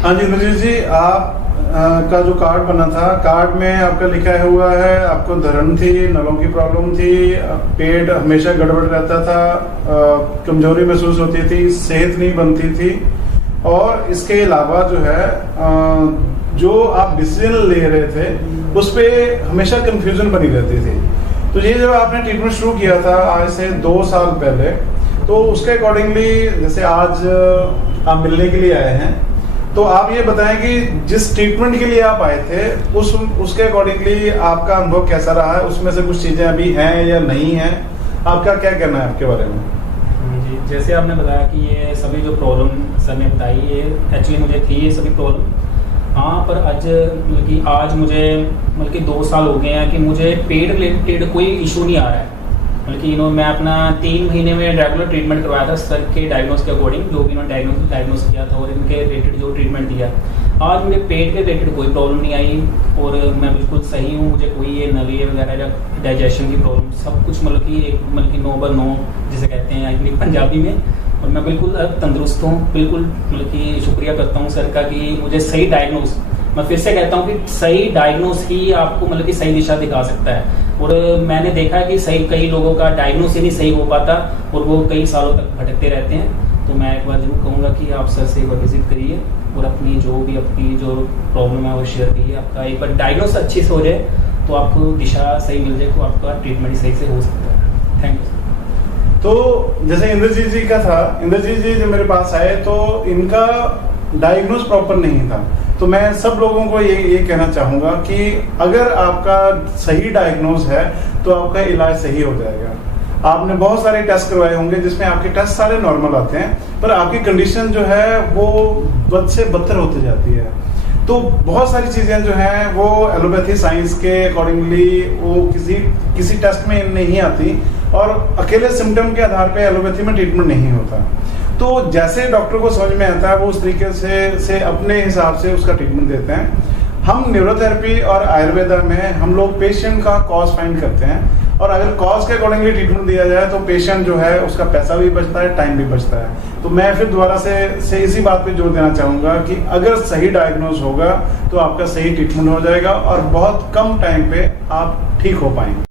हाँ जी इंद्रजीत जी, आप का जो कार्ड बना था, कार्ड में आपका लिखा हुआ है आपको धरण थी, नलों की प्रॉब्लम थी, पेट हमेशा गड़बड़ रहता था, कमजोरी महसूस होती थी, सेहत नहीं बनती थी, और इसके अलावा जो है जो आप डिसीजन ले रहे थे उस पर हमेशा कंफ्यूजन बनी रहती थी। तो ये जब आपने ट्रीटमेंट शुरू किया था आज से 2 साल पहले, तो उसके अकॉर्डिंगली जैसे आज आप मिलने के लिए आए हैं, तो आप ये बताएं कि जिस ट्रीटमेंट के लिए आप आए थे उसके अकॉर्डिंगली आपका अनुभव कैसा रहा है, उसमें से कुछ चीजें अभी हैं या नहीं हैं, आपका क्या कहना है आपके बारे में? जी, जैसे आपने बताया कि ये सभी जो प्रॉब्लम सर ने बताई, ये एक्चुअली मुझे थी ये सभी प्रॉब्लम। हाँ, पर आज मुझे 2 साल हो गए हैं कि मुझे पेट रिलेटेड कोई इशू नहीं आ रहा है। मैं अपना 3 महीने में रेगुलर ट्रीटमेंट करवाया था सर के डायग्नोस के अकॉर्डिंग, जो भी इन्होंने डायग्नोस किया था और इनके रिलेटेड जो ट्रीटमेंट दिया। आज मुझे पेट के रिलेटेड कोई प्रॉब्लम नहीं आई और मैं बिल्कुल सही हूँ। मुझे कोई ये नली वगैरह या डाइजेशन की प्रॉब्लम, सब कुछ 9/9 जिसे कहते हैं अपनी पंजाबी में, और मैं बिल्कुल तंदुरुस्त हूँ। बिल्कुल शुक्रिया करता हूँ सर का कि मुझे सही डायग्नोस, मैं फिर से कहता हूँ कि सही डायग्नोस ही आपको सही दिशा दिखा सकता है। और मैंने देखा है कि कई लोगों का डायग्नोस ही नहीं सही हो पाता और वो कई सालों तक भटकते रहते हैं। तो मैं एक बार जरूर कहूँगा कि आप सर से एक बार विजिट करिए और अपनी जो प्रॉब्लम है वो शेयर करिए। आपका एक बार डायग्नोस अच्छे से हो जाए तो आपको दिशा सही मिल जाए, तो आपका ट्रीटमेंट सही से हो सकता है। Thank you. तो जैसे इंद्रजीत जी का था, इंद्रजीत जी जब मेरे पास आए तो इनका डायग्नोस प्रॉपर नहीं था। तो मैं सब लोगों को ये कहना चाहूँगा कि अगर आपका सही डायग्नोस है तो आपका इलाज सही हो जाएगा। आपने बहुत सारे टेस्ट करवाए होंगे जिसमें आपके टेस्ट सारे नॉर्मल आते हैं, पर आपकी कंडीशन जो है वो बद से बदतर होती जाती है। तो बहुत सारी चीज़ें जो हैं वो एलोपैथी साइंस के अकॉर्डिंगली वो किसी टेस्ट में नहीं आती, और अकेले सिम्टम के आधार पे एलोपैथी में ट्रीटमेंट नहीं होता। तो जैसे डॉक्टर को समझ में आता है वो उस तरीके से अपने हिसाब से उसका ट्रीटमेंट देते हैं। हम न्यूरोथेरेपी और आयुर्वेदा में हम लोग पेशेंट का कॉज फाइंड करते हैं, और अगर कॉज के अकॉर्डिंगली ट्रीटमेंट दिया जाए तो पेशेंट जो है उसका पैसा भी बचता है, टाइम भी बचता है। तो मैं फिर दोबारा से इसी बात पे जोर देना चाहूँगा कि अगर सही डायग्नोज होगा तो आपका सही ट्रीटमेंट हो जाएगा और बहुत कम टाइम पे आप ठीक हो पाएंगे।